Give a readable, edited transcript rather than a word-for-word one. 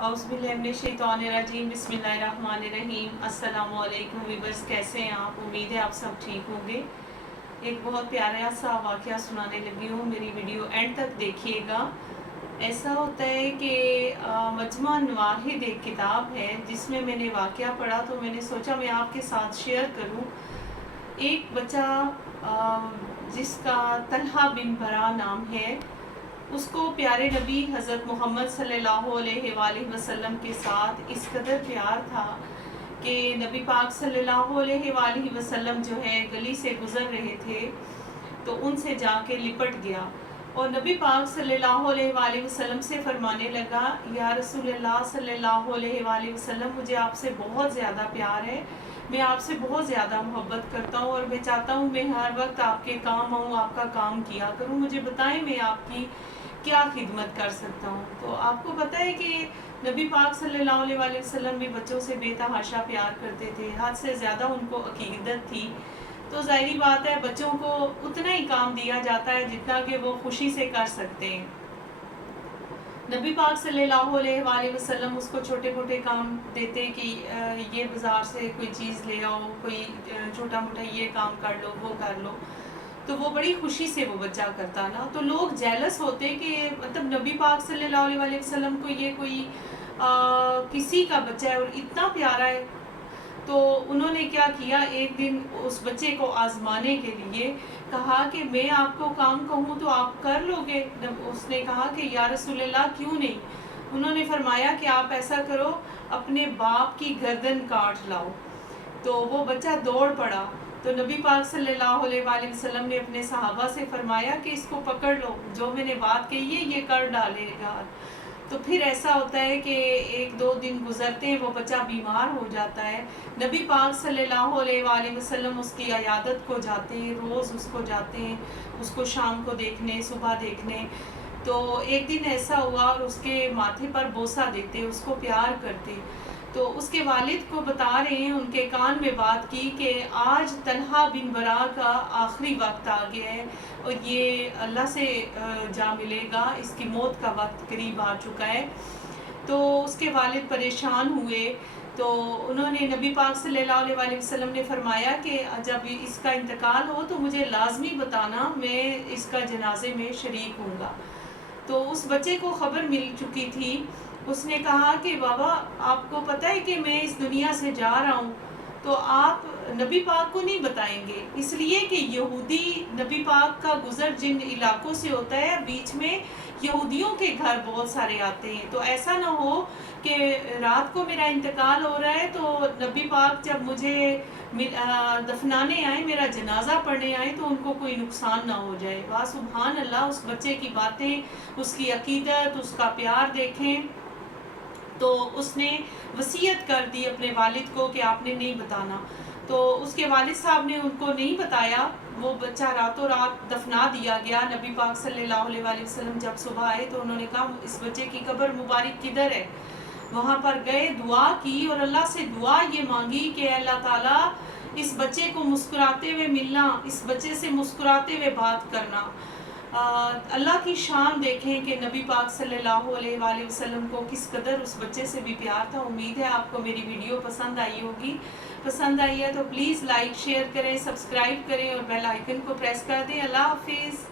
औज़ुबिल्लाहिमिनश्शैतानिर्रजीम बिस्मिल्लाहिर्रहमानिर्रहीम। अस्सलाम वालेकुम वीवर्स, कैसे हैं आप? उम्मीद है आप सब ठीक होंगे। एक बहुत प्यारा सा वाक़या सुनाने लगी हूँ, मेरी वीडियो एंड तक देखिएगा। ऐसा होता है कि मजमा नवाहिद एक किताब है जिसमें मैंने वाक़या पढ़ा, तो मैंने सोचा मैं आपके साथ शेयर करूँ। एक बच्चा जिसका तलहा बिन बरा नाम है, उसको प्यारे नबी हज़रत मोहम्मद सल्लल्लाहु अलैहि वसल्लम के साथ इस कदर प्यार था कि नबी पाक सल्लल्लाहु अलैहि वसल्लम जो है गली से गुज़र रहे थे तो उनसे जाके लिपट गया और नबी पाक सल्लल्लाहु अलैहि वसल्लम से फरमाने लगा, या रसूलल्लाह सल्लल्लाहु अलैहि वसल्लम, मुझे आपसे बहुत ज़्यादा प्यार है, मैं आपसे बहुत ज़्यादा मोहब्बत करता हूँ और मैं चाहता हूँ मैं हर वक्त आपके काम आऊँ, आपका काम किया करूँ, मुझे बताएं मैं आपकी क्या खिदमत कर सकता हूँ। तो आपको पता है कि नबी पाक सल्लल्लाहु अलैहि वसल्लम भी बच्चों से बेतहाशा प्यार करते थे, हद से ज़्यादा उनको अकीदत थी। तो ज़ाहिरी बात है बच्चों को उतना ही काम दिया जाता है जितना कि वो खुशी से कर सकते हैं। नबी पाक सल्लल्लाहु अलैहि वसल्लम उसको छोटे मोटे काम देते कि ये बाज़ार से कोई चीज़ ले आओ, कोई छोटा मोटा ये काम कर लो, वो कर लो, तो वो बड़ी खुशी से वो बच्चा करता ना। तो लोग जेलस होते कि मतलब नबी पाक सल्लल्लाहु अलैहि वसल्लम को ये कोई किसी का बच्चा है और इतना प्यारा है। तो उन्होंने क्या किया, एक दिन उस बच्चे को आजमाने के लिए कहा कि मैं आपको काम कहूँ तो आप कर लोगे? उसने कहा कि या रसूलल्लाह क्यों नहीं। उन्होंने फरमाया कि आप ऐसा करो, अपने बाप की गर्दन काट लाओ। तो वो बच्चा दौड़ पड़ा। तो नबी पाक सल्लल्लाहु अलैहि वसल्लम ने अपने सहाबा से फरमाया कि इसको पकड़ लो, जो मैंने बात कही है ये कर डालेगा। तो फिर ऐसा होता है कि एक दो दिन गुजरते हैं, वो बच्चा बीमार हो जाता है। नबी पाक सल्लल्लाहु अलैहि वसल्लम उसकी अयादत को जाते हैं, रोज़ उसको जाते हैं, उसको शाम को देखने, सुबह देखने। तो एक दिन ऐसा हुआ और उसके माथे पर बोसा देते, उसको प्यार करते। तो उसके वालिद को बता रहे हैं, उनके कान में बात की कि आज तलहा बिन बरा का आखिरी वक्त आ गया है और ये अल्लाह से जा मिलेगा, इसकी मौत का वक्त करीब आ चुका है। तो उसके वालिद परेशान हुए। तो उन्होंने नबी पाक सल्लल्लाहु अलैहि वसल्लम ने फरमाया कि जब इसका इंतकाल हो तो मुझे लाजमी बताना, मैं इसका जनाजे में शरीक हूँगा। तो उस बच्चे को खबर मिल चुकी थी। उसने कहा कि बाबा आपको पता है कि मैं इस दुनिया से जा रहा हूँ, तो आप नबी पाक को नहीं बताएंगे? इसलिए कि यहूदी नबी पाक का गुज़र जिन इलाकों से होता है, बीच में यहूदियों के घर बहुत सारे आते हैं। तो ऐसा ना हो कि रात को मेरा इंतकाल हो रहा है तो नबी पाक जब मुझे दफनाने आए, मेरा जनाजा पढ़ने आए, तो उनको कोई नुकसान ना हो जाए। वाह सुभान अल्लाह, उस बच्चे की बातें, उसकी अकीदत, उसका प्यार देखें। तो उसने वसीयत कर दी अपने वालिद को कि आपने नहीं बताना। तो उसके वालिद साहब ने उनको नहीं बताया, वो बच्चा रातों रात दफना दिया गया। नबी पाक सल्लल्लाहु अलैहि वसल्लम जब सुबह आए तो उन्होंने कहा इस बच्चे की कब्र मुबारक किधर है? वहाँ पर गए, दुआ की और अल्लाह से दुआ ये मांगी कि अल्लाह ताला इस बच्चे को मुस्कुराते हुए मिलना, इस बच्चे से मुस्कुराते हुए बात करना। अल्लाह की शान देखें कि नबी पाक सल्लल्लाहु अलैहि वसल्लम को किस कदर उस बच्चे से भी प्यार था। उम्मीद है आपको मेरी वीडियो पसंद आई होगी। पसंद आई है तो प्लीज़ लाइक शेयर करें, सब्सक्राइब करें और बेल आइकन को प्रेस कर दें। अल्लाह हाफिज़।